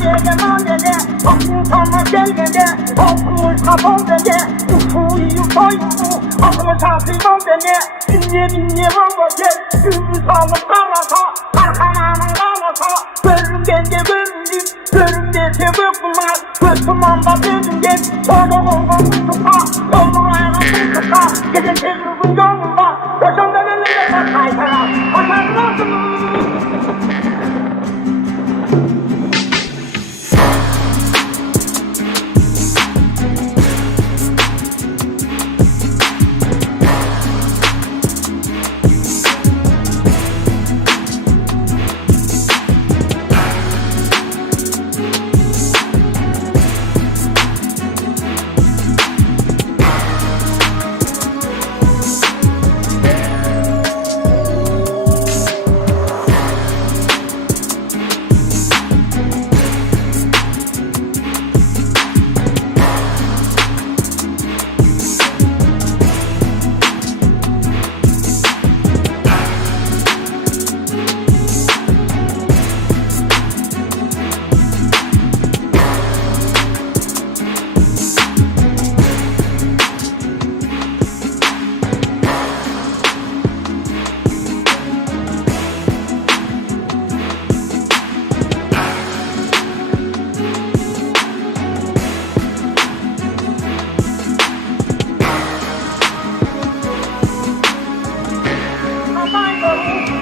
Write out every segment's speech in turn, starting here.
dege manede, insanlar gelgede, okumuş kafam dege, ufuyu soyunu, aklı çarpıyım dege, binye vambacet, ümit alıp karata, arkananın karata, görürüm genge görürüm, görürüm dese bökmüler, gözüm anda dedim gen, orada olmam tutupa, yolun ayağım tutupa, gece tezgürün yolunda, koşan bebeğine de kaytara, koşan nasıl?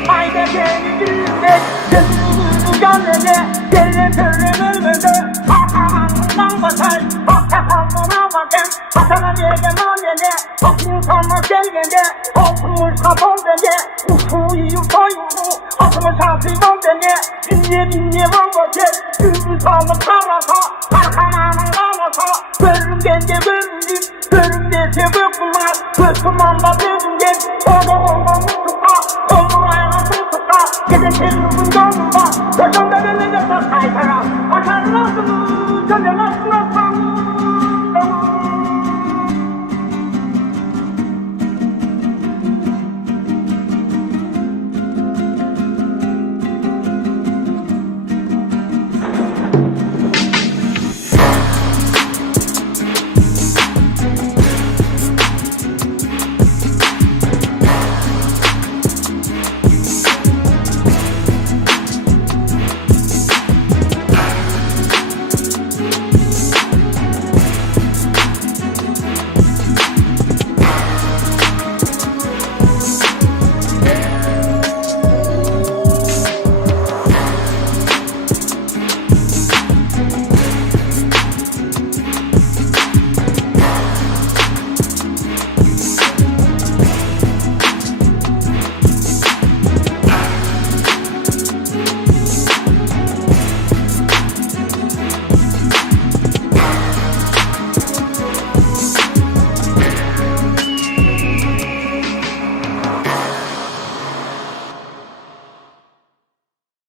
Haydi gelin düğüne, gözünü gönlüne, gelin törün ölmüde, arkamdan bakar, bak kafamına bakın, atana dege manede, bak insanlar gelgede, okumuş kafam dege, ufuyu soyunu, aklı çarpıyım dege, binye vambacet, ümit alıp karata, arkananın karata, görürüm genge görürüm, görürüm dese bökmüler, gözüm anda dedim